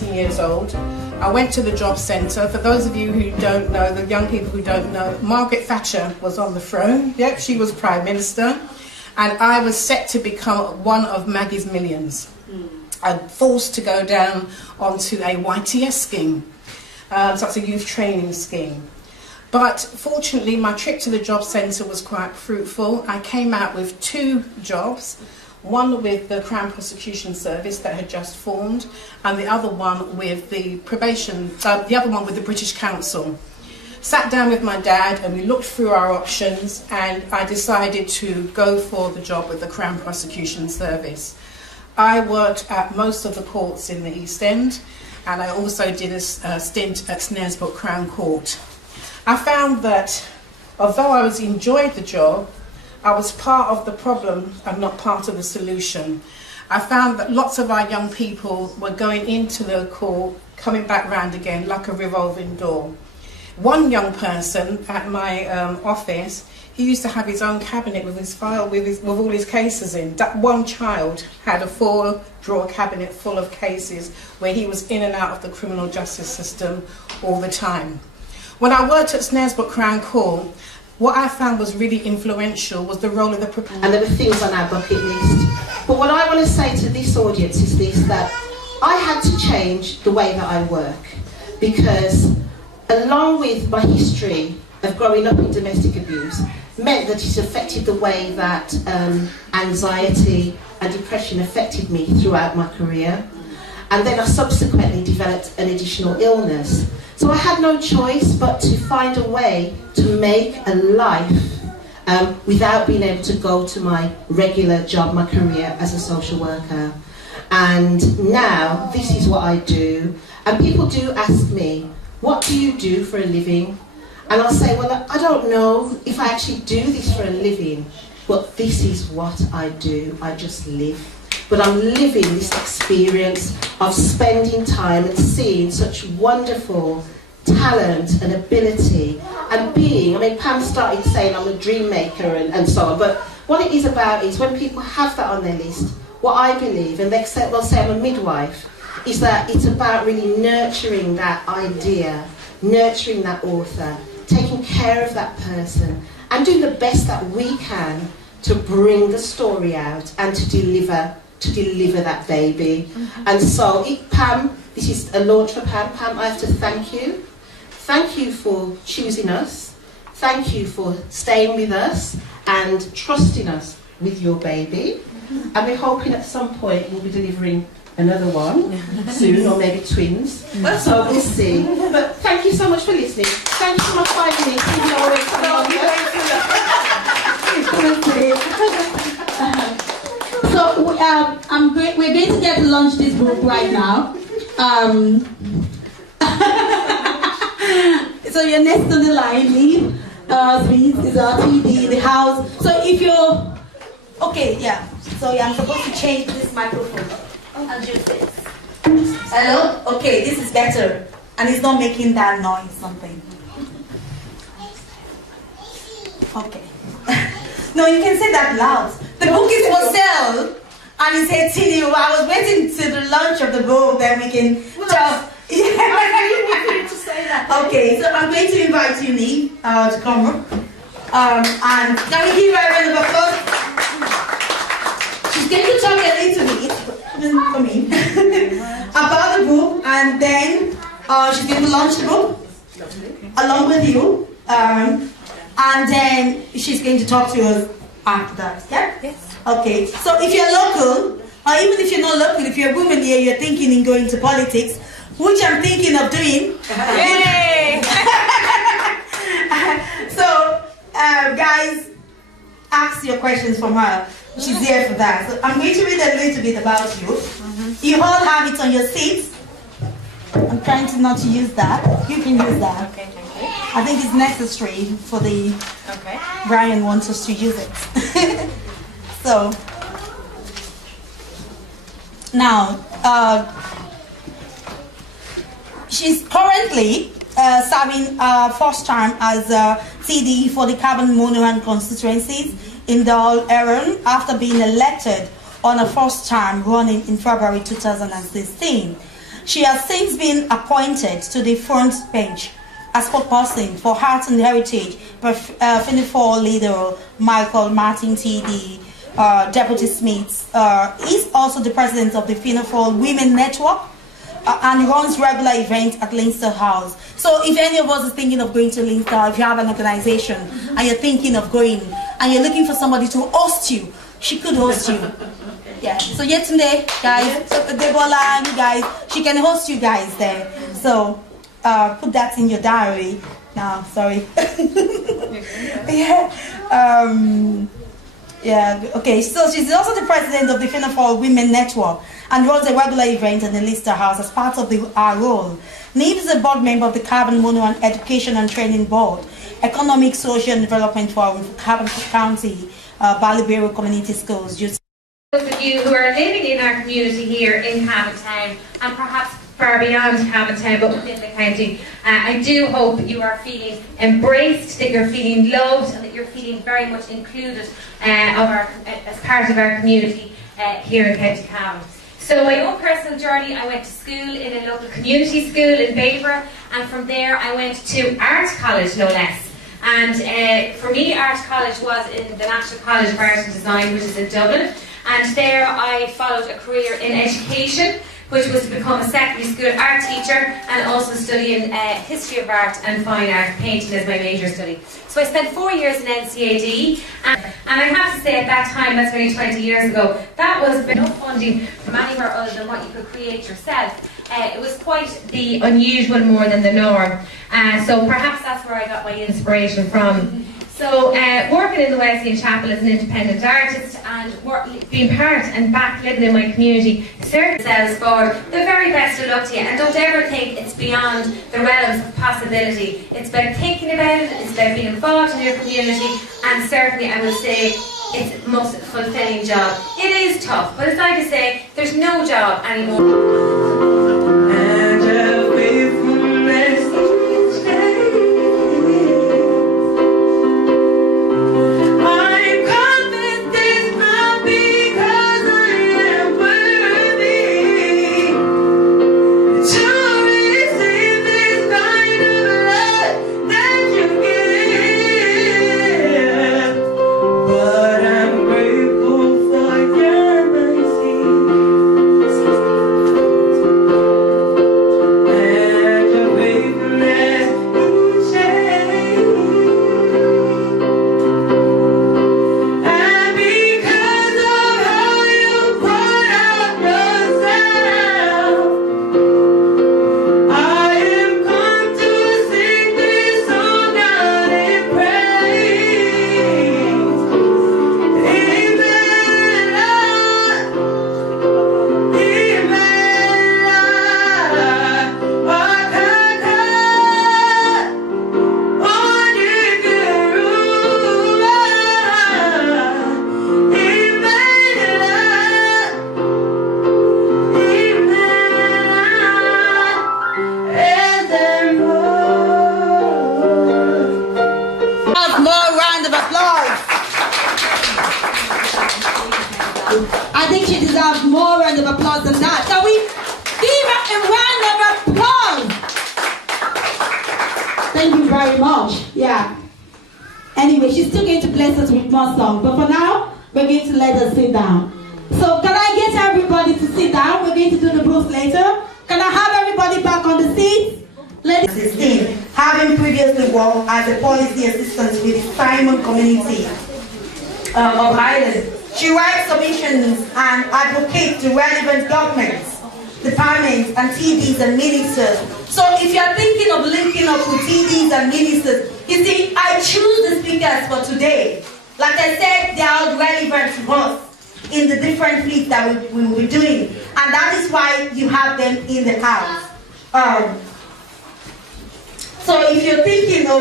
19 years old. I went to the job centre. For those of you who don't know, the young people who don't know, Margaret Thatcher was on the throne. Yep, she was Prime Minister. And I was set to become one of Maggie's millions. I'm forced to go down onto a YTS scheme. So that's a youth training scheme. But fortunately, my trip to the job centre was quite fruitful. I came out with 2 jobs. One with the Crown Prosecution Service that had just formed, and the other one with the the other one with the British Council. Sat down with my dad and we looked through our options, and I decided to go for the job with the Crown Prosecution Service. I worked at most of the courts in the East End, and I also did a stint at Snaresbrook Crown Court. I found that although I enjoyed the job, I was part of the problem and not part of the solution. I found that lots of our young people were going into the court, coming back round again like a revolving door. One young person at my office, he used to have his own cabinet with his file, with all his cases in. That one child had a 4-drawer cabinet full of cases where he was in and out of the criminal justice system all the time. When I worked at Snaresbrook Crown Court, what I found was really influential was the role of the... And there were things on our bucket list. But what I want to say to this audience is this, that I had to change the way that I work, because along with my history of growing up in domestic abuse meant that it affected the way that anxiety and depression affected me throughout my career. And then I subsequently developed an additional illness. So I had no choice but to find a way to make a life without being able to go to my regular job, my career as a social worker. And now this is what I do. And people do ask me, what do you do for a living? And I'll say, well, I don't know if I actually do this for a living, but this is what I do. I just live. But I'm living this experience of spending time and seeing such wonderful talent and ability and being, I mean, Pam started saying I'm a dream maker and so on, but what it is about is when people have that on their list, what I believe, and they'll say I'm a midwife, is that it's about really nurturing that idea, nurturing that author, taking care of that person, and doing the best that we can to bring the story out and to deliver that baby. And so, Pam, this is a launch for Pam. Pam, I have to thank you. Thank you for choosing us. Thank you for staying with us and trusting us with your baby. And we're hoping at some point we'll be delivering another one soon, or maybe twins. So we'll see. But thank you so much for listening. Thank you so much for inviting me. So we're going to get to launch this book right now. So you're next on the line, Lee. Sweet is our TV in the house. So if you're okay, yeah. So yeah, I'm supposed to change this microphone. I'll use this. Hello? Okay, this is better. And it's not making that noise, something. Okay. No, you can say that loud. The book is for sale. And it's 18 euro. I was waiting to the launch of the book, then we can talk. Yeah. To say that. Okay, so I'm going to invite you, Lee, to come up. And can we give her a round of applause? She's going to talk a little bit about the book, and then she's going to launch the book along with you, and then she's going to talk to us after that. Yeah? Yes. Okay. So if you're local, or even if you're not local, if you're a woman here, you're thinking in going to politics, which I'm thinking of doing. Yay! So, guys, ask your questions from her. She's here for that. So I'm going to read a little bit about you. You all have it on your seats. I'm trying to not to use that. You can use that. Okay, thank you. I think it's necessary for the... Okay. Brian wants us to use it. So, now, she's currently serving first term as TD for the Carbon Monoran constituencies in the All-Erin after being elected on a first term running in February 2016. She has since been appointed to the front bench as spokesperson for Arts and Heritage by FINIFOR leader Michael Martin TD, Deputy Smith. He's also the president of the FINIFOR Women Network and runs regular events at Leinster House. So if any of us is thinking of going to Leinster, if you have an organization and you're thinking of going and you're looking for somebody to host you, she could host you. Yeah. So yesterday, guys, Debola and you guys, she can host you guys there. So put that in your diary. No, sorry. Yeah. Yeah. Okay. So she's also the president of the FINIFOR Women Network and runs a regular event in the Leinster House as part of our role. Neve is a board member of the Carbon Mono and Education and Training Board, Economic, Social and Development Forum for Carbon County, Ballybero Community Schools. Those of you who are living in our community here in Cavan Town and perhaps far beyond Cavan Town but within the county, I do hope you are feeling embraced, that you're feeling loved and that you're feeling very much included as part of our community here in County Cavan. So my own personal journey, I went to school in a local community school in Bayborough, and from there I went to art college, no less. And for me, art college was in the National College of Art and Design, which is in Dublin. And there I followed a career in education, which was to become a secondary school art teacher and also studying history of art and fine art, painting as my major study. So I spent 4 years in NCAD, and I have to say at that time, that's only 20 years ago, that was no funding from anywhere other than what you could create yourself. It was quite the unusual more than the norm. So perhaps that's where I got my inspiration from. So working in the Wesleyan Chapel as an independent artist and being part and back living in my community certainly sells for the very best of luck to you, and don't ever think it's beyond the realms of possibility. It's about thinking about it, it's about being involved in your community, and certainly I would say it's the most fulfilling job. It is tough, but it's like I say, there's no job anymore. I think she deserves more round of applause than that. Can we give her a round of applause? Thank you very much. Yeah. Anyway, she's still going to bless us with more songs, but for now, we're going to let her sit down. So can I get everybody to sit down? We're going to do the proofs later. Can I have everybody back on the seats? Ladies 16, having previously worked as a policy assistant with the Simon community of Ireland. She writes submissions and advocates to relevant governments, departments, and TDs and ministers. So if you're thinking of linking up with TDs and ministers, you see, I choose the speakers for today. Like I said, they are relevant to us in the different fleets that we will be doing. And that is why you have them in the house. So if you're thinking of,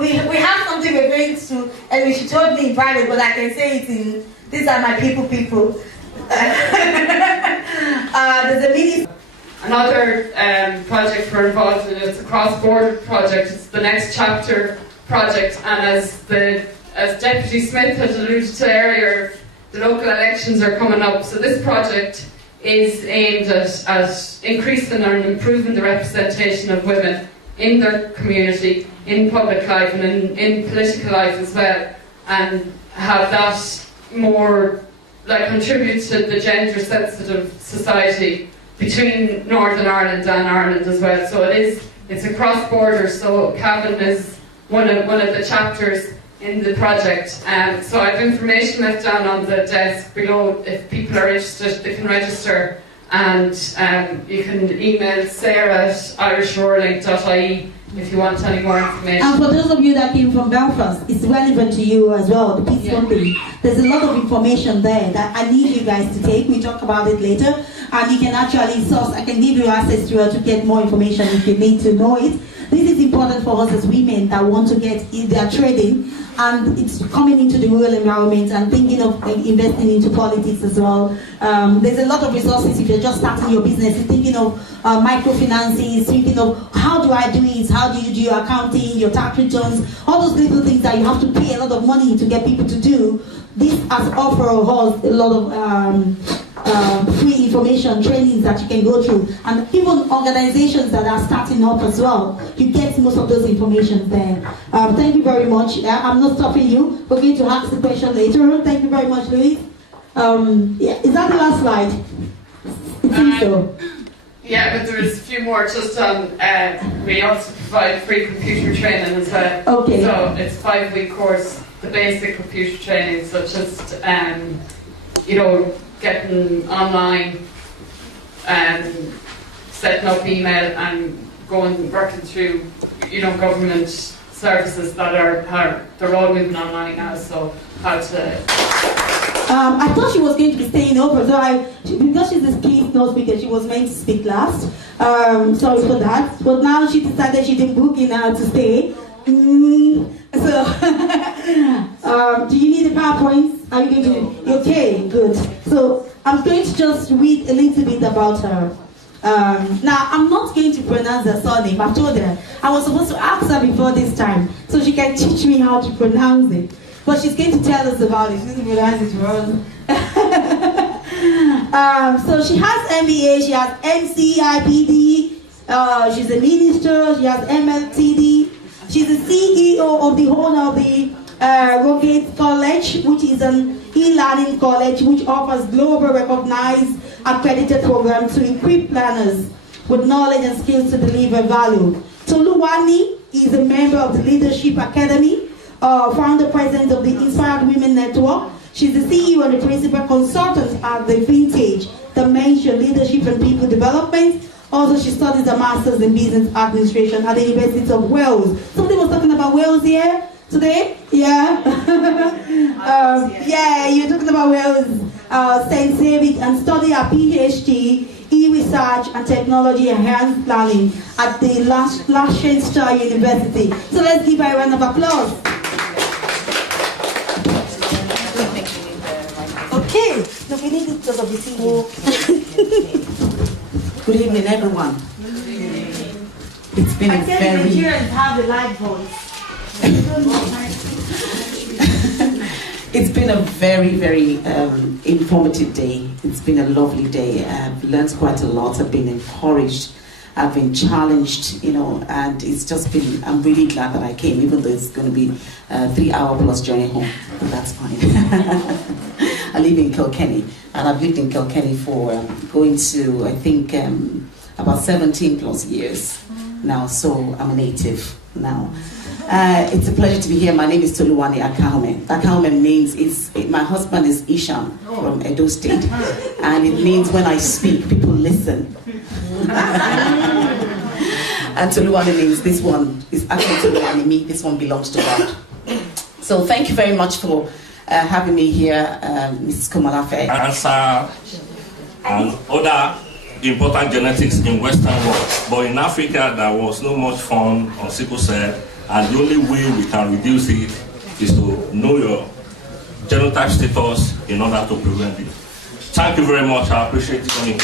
we have something we're going to, and she told me in private, but I can say it in, these are my people. There's a mini. Another project we're involved in, it's a cross-border project. It's the Next Chapter project, and as Deputy Smith had alluded to earlier, the local elections are coming up. So this project is aimed at increasing and improving the representation of women in their community, in public life and in political life as well, and have that more contribute to the gender sensitive society between Northern Ireland and Ireland as well. So it's a cross border, so Cavan is one of the chapters in the project. So I have information left down on the desk below. If people are interested, they can register, and you can email Sarah at irishroarlink.ie if you want any more information. And for those of you that came from Belfast, it's relevant to you as well, the Peace Company. There's a lot of information there that I need you guys to take. We talk about it later, and you can actually source. I can give you access to it to get more information if you need to know it. This is important for us as women that want to get in their trading, and it's coming into the rural environment and thinking of investing into politics as well. There's a lot of resources if you're just starting your business. You're thinking of microfinances, thinking of how do I do it, how do you do your accounting, your tax returns, all those little things that you have to pay a lot of money to get people to do. This has offered us a lot of free information, trainings that you can go through, and even organizations that are starting up as well. You get most of those information there. Thank you very much. I'm not stopping you. We're going to ask the question later. Thank you very much, Louis. Yeah, is that the last slide? I think so. Yeah, but there's a few more just on, we also provide free computer training as well. Okay. So it's a 5-week course, the basic computer training, such as, getting online, setting up email and working through, government services that they're all moving online now, so how to... I thought she was going to be staying over, so because she's a keynote speaker, she was meant to speak last. Sorry for that. But now she decided she didn't book in to stay. So, do you need the PowerPoints? Are you going to? Okay, good. So I'm going to just read a little bit about her. Now, I'm not going to pronounce her surname. I've told her. I was supposed to ask her before this time, so she can teach me how to pronounce it. But she's going to tell us about it. She's going to pronounce it for us. So she has MBA, she has NCIPD, she's a minister, she has MLTD. She's the CEO of the owner of the Rogate College, which is an e-learning college which offers global recognized accredited programs to equip learners with knowledge and skills to deliver value. Toluwani is a member of the Leadership Academy, founder president of the Inspired Women Network. She's the CEO and the principal consultant at the Vintage Dimension Leadership and People Development. Also, she studies a master's in business administration at the University of Wales. Somebody was talking about Wales here today? Yeah? Yeah, you're talking about Wales, St. David, and study a PhD e-research and technology enhanced planning at the Lancaster University. So let's give her a round of applause. Okay, so we need it because of the TV. Good evening, everyone. It's been a very... Nigerians have a live voice. It's been a very, very informative day. It's been a lovely day. I've learned quite a lot. I've been encouraged. I've been challenged, and it's just been... I'm really glad that I came, even though it's going to be a 3-hour plus journey home. But that's fine. I live in Kilkenny, and I've lived in Kilkenny for going to, I think, about 17 plus years now, so I'm a native now. It's a pleasure to be here. My name is Toluwani Akaume. Akaume means, my husband is Isham from Edo State, and it means when I speak, people listen. And Toluwani means this one is actually Toluwani, me, this one belongs to God. So thank you very much for having me here, Mrs. Komalafe. Cancer and other important genetics in Western world, but in Africa there was not much fun on sickle cell, and the only way we can reduce it is to know your genotype status in order to prevent it. Thank you very much. I appreciate you coming.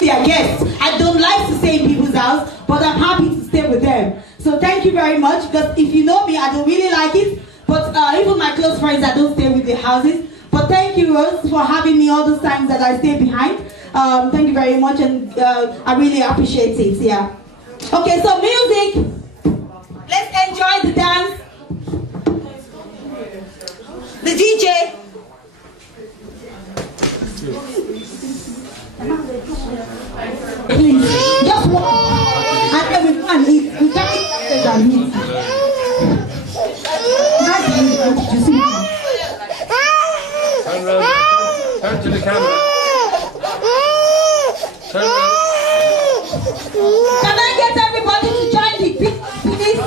Yeah, yes, I don't like to stay in people's house, but I'm happy to stay with them. So thank you very much, because if you know me, I don't really like it. But even my close friends, I don't stay with their houses. But But thank you, Rose, for having me all those times that I stayed behind. Thank you very much, and I really appreciate it. Yeah. Okay, so music. Let's enjoy the dance. The DJ. Please, just walk. And then we can eat. We can eat and eat. Turn to the camera. Turn around. Can I get everybody to join the please?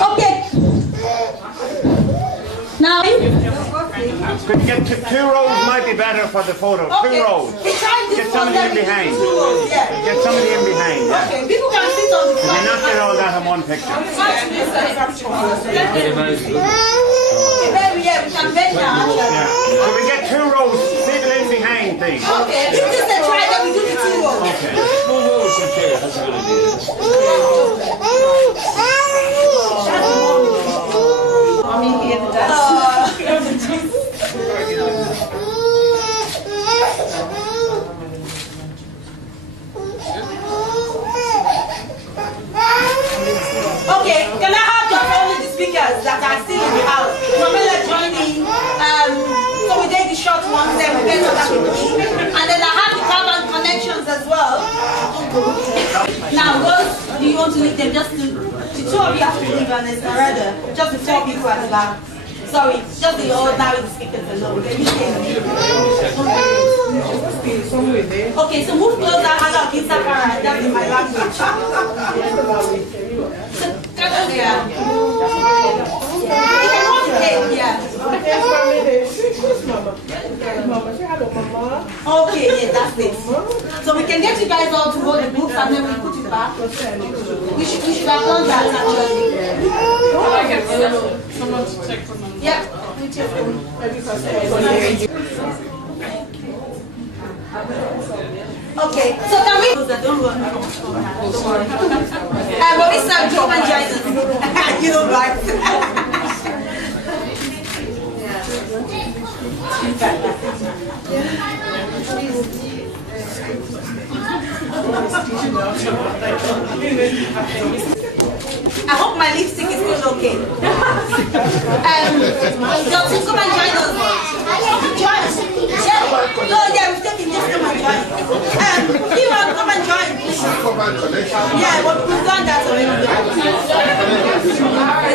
Okay. Now, Could you get two rows might be better for the photo. okay. 2 rows. Get somebody in behind. Yeah. Get somebody in behind. Yeah. Okay, people can sit on the You side. not get all that in one picture. Yeah, we can bend down. Yeah. Could we get 2 rows? People in behind, please. Okay, this is the try that we do the 2 rows. Okay. Okay, can I have just only the speakers that are still in the house? Pamela joining, so we take the short ones, then we get other people. And then I have the carbon connections as well. Now, those, do you want to leave them? Just the 2 of you have to leave, and it's rather just the 4 people at the back. Sorry, just the ordinary speakers alone. Okay, so move closer. I love you, Sakara. That's in my language. Yeah. You can hold the head, yeah. Okay, yeah, that's it. So we can get you guys all to hold the books and then we put it back. We should have done that actually. Someone to take from them. Yeah, with your phone. Okay, so can we? Don't run. Marissa, come and join us. You know, right? I hope my lipstick is still okay. Doctor, come and join us. Join us. No, yeah, we're taking just come and join. Kira, come and join, please. Yeah, but we've done that already.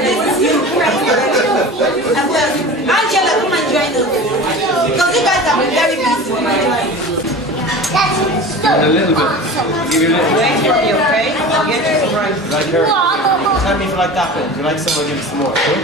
This is you. And Angela, come and join us. Because you guys have been very busy. Come and join. A little bit. Give you a little bit. Okay? I'll get you some rice. Like her. Tell me if you like that bit. If you like some, I'll give you some more. Cool?